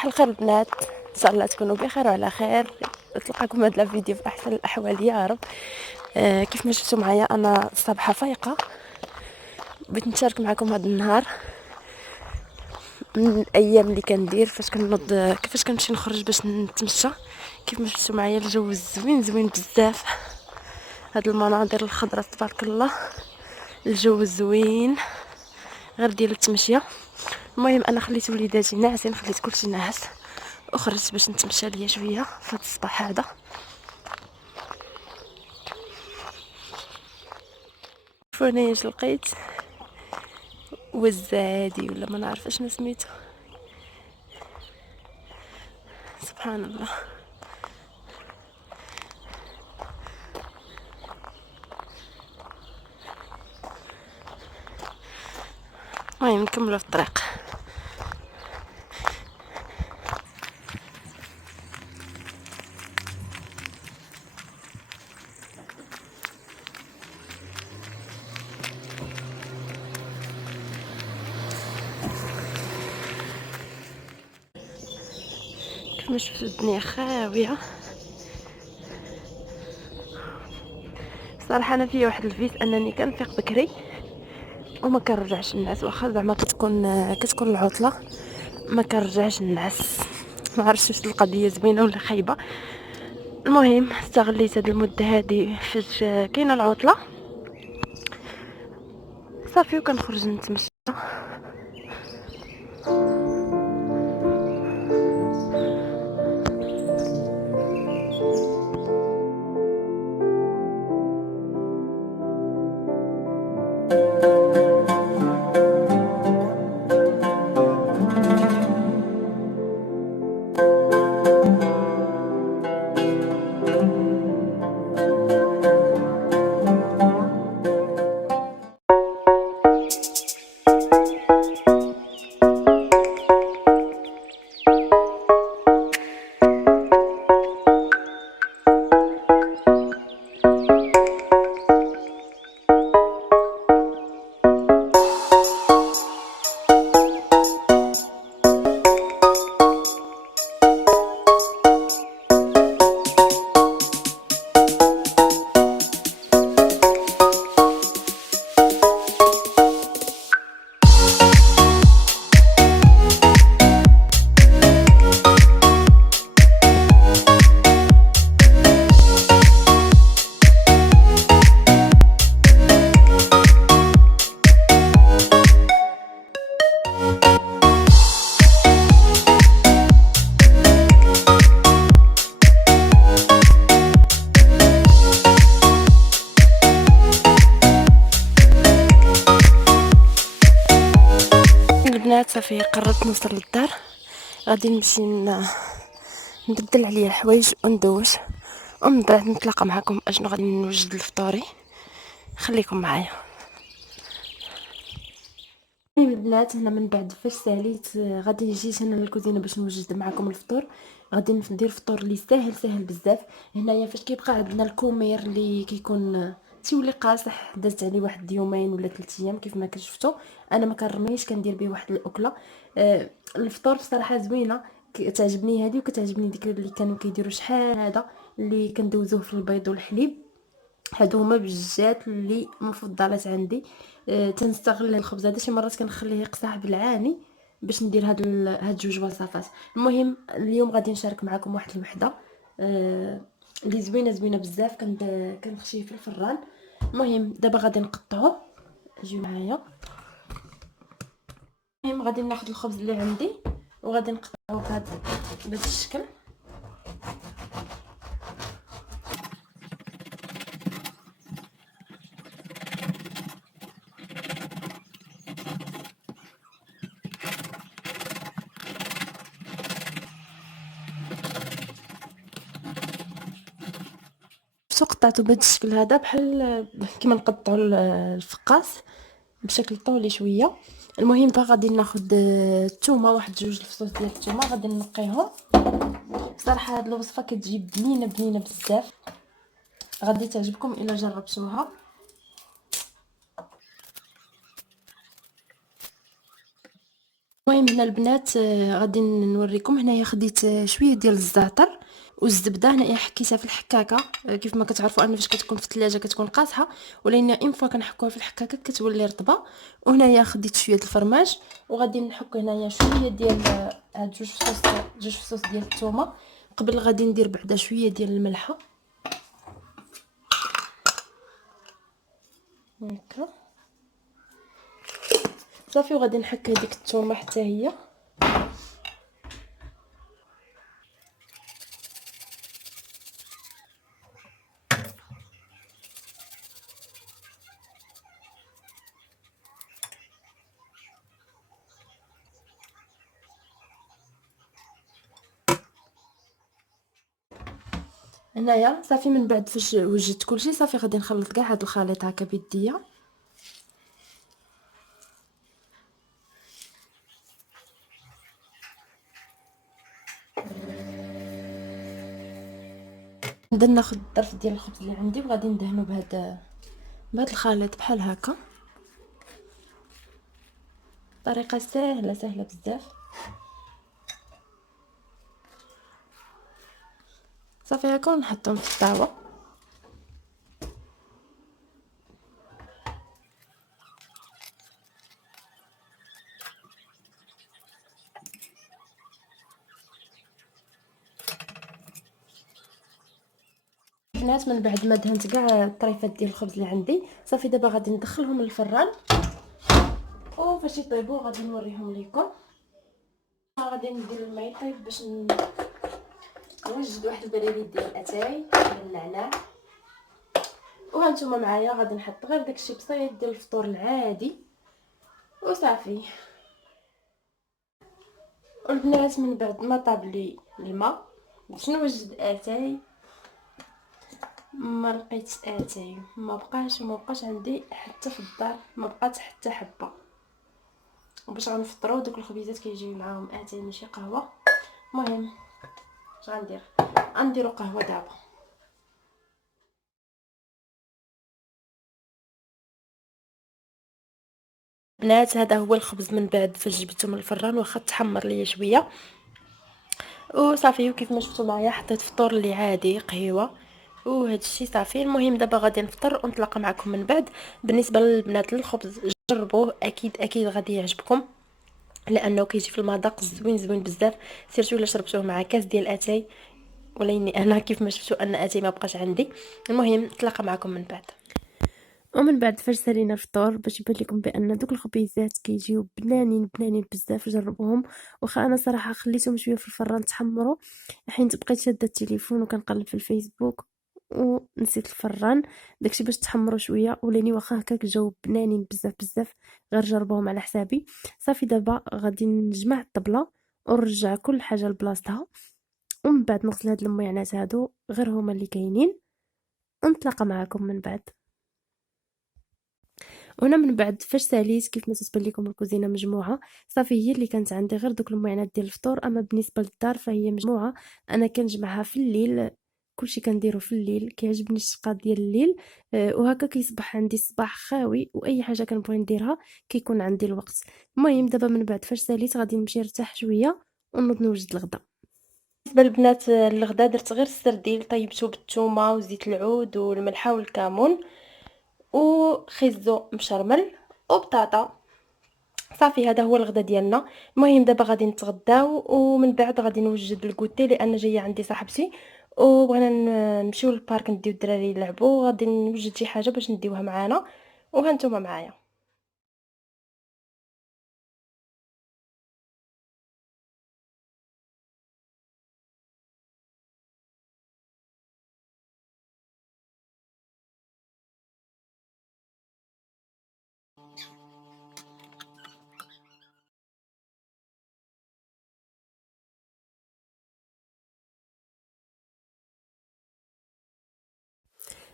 صباح الخير البنات، ان شاء الله تكونوا بخير وعلى خير. تلقاكم هذا الفيديو في احسن الاحوال يا رب. كيف ما شفتوا معايا انا الصباحه فايقه، بغيت نشارك معكم هذا النهار من الايام اللي كندير فاش كنوض، كيفاش كنمشي نخرج باش نتمشى. كيف ما شفتوا معايا الجو زوين زوين بزاف، هاد المناظر الخضراء تبارك الله، الجو زوين غير ديال التمشيه. المهم انا خليت وليداتي ناعسين، خليت كلشي ناعس وخرجت باش نتمشى ليا شويه في هذا الصباح هذا. فاني اش لقيت وزادي ولا ما نعرف اشنو سميتو، سبحان الله. المهم نكملوا في الطريق. كيف ما شفت الدنيا خاويه صراحه. انا فيا واحد الفيس انني كنفيق بكري وما كنرجعش النعاس، واخا زعما كتكون العطله ما كنرجعش النعاس. ما عرفتش واش القضيه زوينه ولا خايبه. المهم استغليت هاد المده هادي فاش كاينه العطله صافي وكنخرج نتمشى. البنات صافي قررت نوصل للدار، غادي نمشي نبدل عليا الحوايج وندوش، ومن بعد نتلاقى معكم اشنو غادي نوجد لفطوري. خليكم معايا. البنات هنا من بعد فاش ساليت غادي جيت هنا للكوزينه باش نوجد معكم الفطور. غادي ندير فطور اللي ساهل بزاف. هنايا فاش كيبقى عندنا الكومير اللي كيكون تيولي قاصح، دازت عليه واحد يومين ولا 3 ايام كيف ما كشفتوا. انا ما كنرميش، كندير به واحد الاكله. الفطور بصراحه زوينه، تعجبني هذه وكتعجبني ديك اللي كانوا كيديروا شحال هذا اللي كندوزوه في البيض والحليب. هادو هما بجات اللي مفضلات عندي. تنستغل الخبز هذا، شي مرات كنخليه يقصح بالعاني باش ندير هاد جوج وصفات. المهم اليوم غادي نشارك معكم واحد الوحده اللي زوينه بزاف. كنخشيه في الفران. المهم دابا غادي نقطعوه، جيو معايا. المهم غادي ناخذ الخبز اللي عندي وغادي نقطعوه بهذا الشكل. قطعته بهذا الشكل هذا، بحال كيما نقطعوا الفقاس بشكل طولي شويه. المهم بقى غادي ناخذ الثومه، واحد 2 الفصوص ديال الثومه غادي نقيهم. بصراحه هاد الوصفه كتجي بنينه بزاف، غادي تعجبكم الا جربتوها. المهم هنا البنات غادي نوريكم. هنايا خديت شويه ديال الزعتر والزبده. هنايا حكيتها في الحكاكه. كيف ما كتعرفوا ان فاش كتكون في الثلاجه كتكون قاصحه، ولكن اون فوا كنحكوها في الحكاكه كتولي رطبه. وهنايا خديت شويه د الفرماج، وغادي نحك هنايا شويه ديال هاد جوج فصوص ديال الثومه. قبل غادي ندير بعدا شويه ديال الملحه هكا صافي. وغادي نحك هذيك الثومه حتى هي. هنايا صافي من بعد فاش وجدت كلشي صافي غادي نخلط كاع هاد الخليط هكا بيديا. نبدا ناخذ الطرف ديال الخبز اللي عندي وغادي ندهنو بهاد الخليط بحال هكا. طريقه سهله بزاف. صافي هكا ونحطهم في الطاوه. البنات من بعد ما دهنت كاع الطريفات ديال الخبز اللي عندي صافي دابا غادي ندخلهم للفران، وفاش يطيبوا غادي نوريهم لكم. غادي ندير الماء يطيب باش نوجد واحد البريد ديال الاتاي ديال النعناع. وهانتوما معايا غادي نحط غير داكشي بسيط ديال الفطور العادي وصافي. والبنات من بعد ما طاب لي الماء باش نوجد اتاي، ما لقيت اتاي، ما بقاش عندي حتى في الدار، ما بقات حتى حبه. وباش غنفطروا دوك الخبيزات كيجيو معاهم اتاي ماشي قهوه. المهم اش غندير؟ غنديروا قهوه دابا. بنات هذا هو الخبز من بعد فاش جبته من الفران، واخا تحمر ليا شويه وصافي. وكيف ما شفتوا معايا حطيت فطور اللي عادي قهوه وهذا الشيء صافي. المهم دابا غادي نفطر ونتلاقى معكم من بعد. بالنسبه للبنات للخبز جربوه، اكيد غادي يعجبكم لانه كيجي في المذاق زوين بزاف، سيرتو الا شربتوه مع كاس ديال اتاي. ولاني انا كيف ما شفتوا ان اتاي ما بقاش عندي. المهم نتلاقى معكم من بعد. ومن بعد فاش سالينا الفطور باش يبان لكم بان دوك الخبيزات كيجيو بنانين بزاف. جربوهم، واخا انا صراحه خليتهم شويه في الفران تحمروا حيت بقيت شاده التليفون وكنقلب في الفيسبوك ونسيت الفران داكشي باش تحمروا شويه. ولاني واخا هكاك جاو بنانين بزاف غير جربوهم على حسابي. صافي دابا غادي نجمع الطبله ونرجع كل حاجه لبلاصتها، ومن بعد نغسل هاد الميعنات هادو غير هما اللي كاينين، ونتلاقى معكم من بعد. وانا من بعد فاش ساليت كيف ما تتبان لكم الكوزينه مجموعه صافي، هي اللي كانت عندي غير دوك المعينات ديال الفطور. اما بالنسبه للدار فهي مجموعه، انا كنجمعها في الليل، كلشي كنديرو في الليل. كيعجبني الشقه ديال الليل وهكا كيصبح عندي الصباح خاوي، واي حاجه كنبغي نديرها كيكون عندي الوقت. المهم دابا من بعد فاش ساليت غادي نمشي نرتاح شويه ونوض نوجد الغدا. بالنسبه للبنات الغدا درت غير السردين طيبته بالثومه وزيت العود والملحه والكمون وخيزو مشرمل وبطاطا. صافي هذا هو الغدا ديالنا. المهم دابا غادي نتغداو ومن بعد غادي نوجد الكوتي لان جايه عندي صاحبتي وبغينا نمشيو للبارك نديو الدراري يلعبوا. غادي نوجد شي حاجه باش نديوها معانا وهانتوما معايا.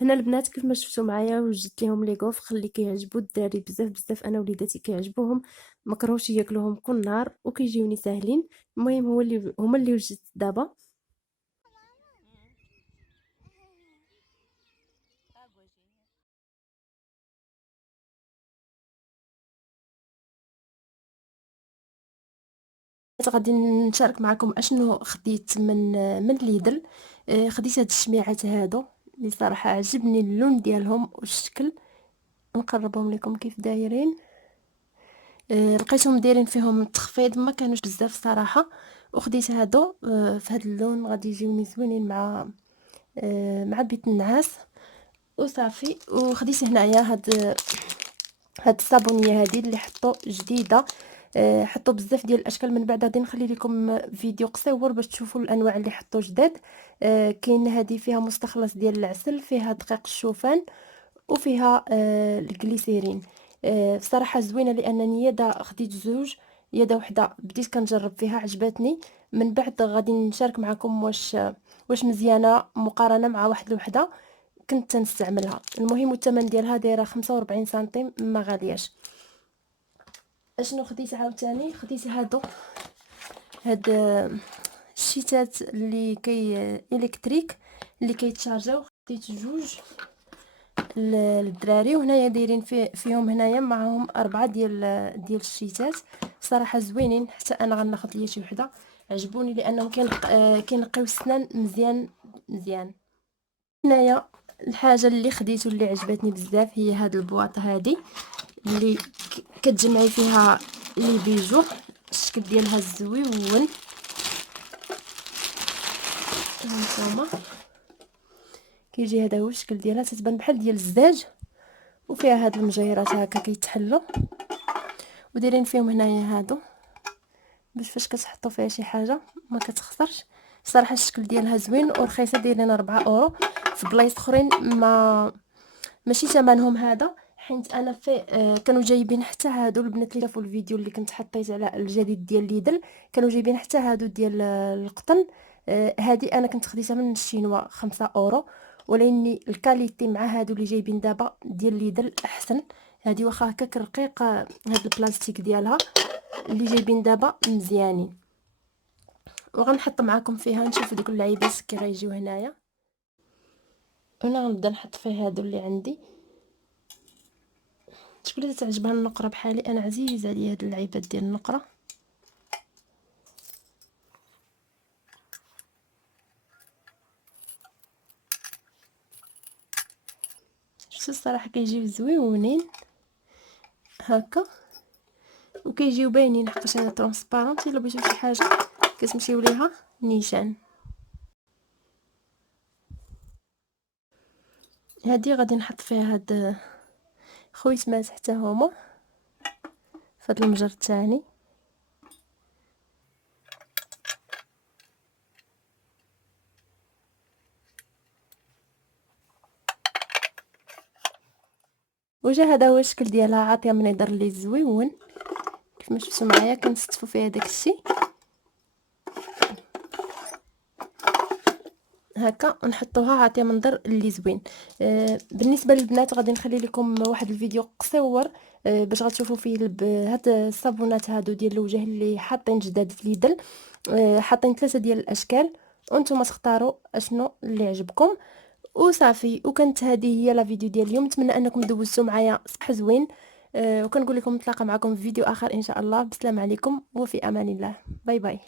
هنا البنات كيف ما شفتوا معايا وجدت لهم لي غوفر اللي كيعجبوا الدراري بزاف. انا وليداتي كيعجبوهم، ما كرهوش ياكلوهم كل نهار وكيجيوني ساهلين. المهم هما اللي وجدت دابا. غادي نشارك معكم اشنو خديت من ليدل. خديت هاد الشميعات هادو اللي صراحه عجبني اللون ديالهم والشكل. نقربهم لكم كيف دايرين. لقيتهم دايرين فيهم تخفيض، ما كانوش بزاف صراحه، وخديت هادو في هاد اللون غادي يجيوني زوينين مع بيت النعاس وصافي. وخديت هنايا هاد الصابونيه هادي اللي حطوا جديده. حطوا بزاف ديال الاشكال، من بعد غادي نخلي لكم فيديو قصير باش تشوفوا الانواع اللي حطوا جداد. كاين هذه فيها مستخلص ديال العسل، فيها دقيق الشوفان، وفيها الجليسيرين. بصراحه زوينه لانني يدا خديت زوج، يدا وحده بديت كنجرب فيها عجبتني. من بعد غادي نشارك معكم واش مزيانه مقارنه مع واحد الوحده كنت تنستعملها. المهم الثمن ديالها دايره 45 سنتيم، ما غالياش. اشنو خديت عاوتاني؟ خديت هاد الشيتات اللي الكتريك اللي كيتشارجاو. خديت جوج للدراري، وهنايا دايرين فيهم هنايا معهم 4 ديال الشيتات. صراحه زوينين، حتى انا غناخذ ليا شي وحده. عجبوني لانهم كينقيو السنان مزيان. هنايا الحاجه اللي خديته اللي عجبتني بزاف هي هاد البواطه هادي اللي كتجمعي فيها لي بيجو. الشكل ديالها زويون. هانتوما كيجي هذا هو الشكل ديالها، تتبان بحال ديال الزاج، وفيها هاد المجيرات هكا كيتحلوا، ودايرين فيهم هنايا هادو باش فاش كتحطوا فيها شي حاجه ما كتخسرش. صراحه الشكل ديالها زوين ورخيصه، دايرين 4 اورو. في بلايص اخرين ماشي ثمنهم هذا، حيت انا في كانوا جايبين حتى هادو البنات اللي شافوا الفيديو اللي كنت حطيت على الجديد ديال ليدل، كانوا جايبين حتى هادو ديال القطن. هادي انا كنت خديتها من الشينوا 5 اورو، ولاني الكاليتي مع هادو اللي جايبين دابا ديال ليدل احسن. هادي واخا هكاك رقيق، هاد البلاستيك ديالها اللي جايبين دابا مزيانين. وغنحط معكم فيها نشوفوا دوك اللعيبات كي غيجيو هنايا. انا غنبدا نحط فيه هادو اللي عندي. شكون اللي تعجبها النقره بحالي؟ انا عزيز عليا هاد اللعيبات ديال النقره. شفتوا الصراحه كيجيو زويونين هكا، وكيجيو باينين حقاش انا ترونسبارونت. الا بغيتو شي حاجه كتمشيو ليها نيشان. هادي غادي نحط فيها هاد خويتمات حتى هما فهاد المجر الثاني. وجا هذا هو الشكل ديالها، عاطيه منظر لي زويون كيف ما شفتوا معايا. كنستفوا فيها داكشي هكا ونحطوها، عاطيه منظر اللي زوين. بالنسبه للبنات غادي نخلي لكم واحد الفيديو قصير باش غتشوفوا فيه هاد الصابونات هادو ديال الوجه اللي حاطين جداد في ليدل. حاطين 3 ديال الاشكال، وانتم تختاروا اشنو اللي عجبكم وصافي. وكانت هذه هي لا فيديو ديال اليوم. نتمنى انكم دوزتوا معايا صح زوين. وكنقول لكم نتلاقى معكم في فيديو اخر ان شاء الله. بسلام عليكم وفي امان الله. باي باي.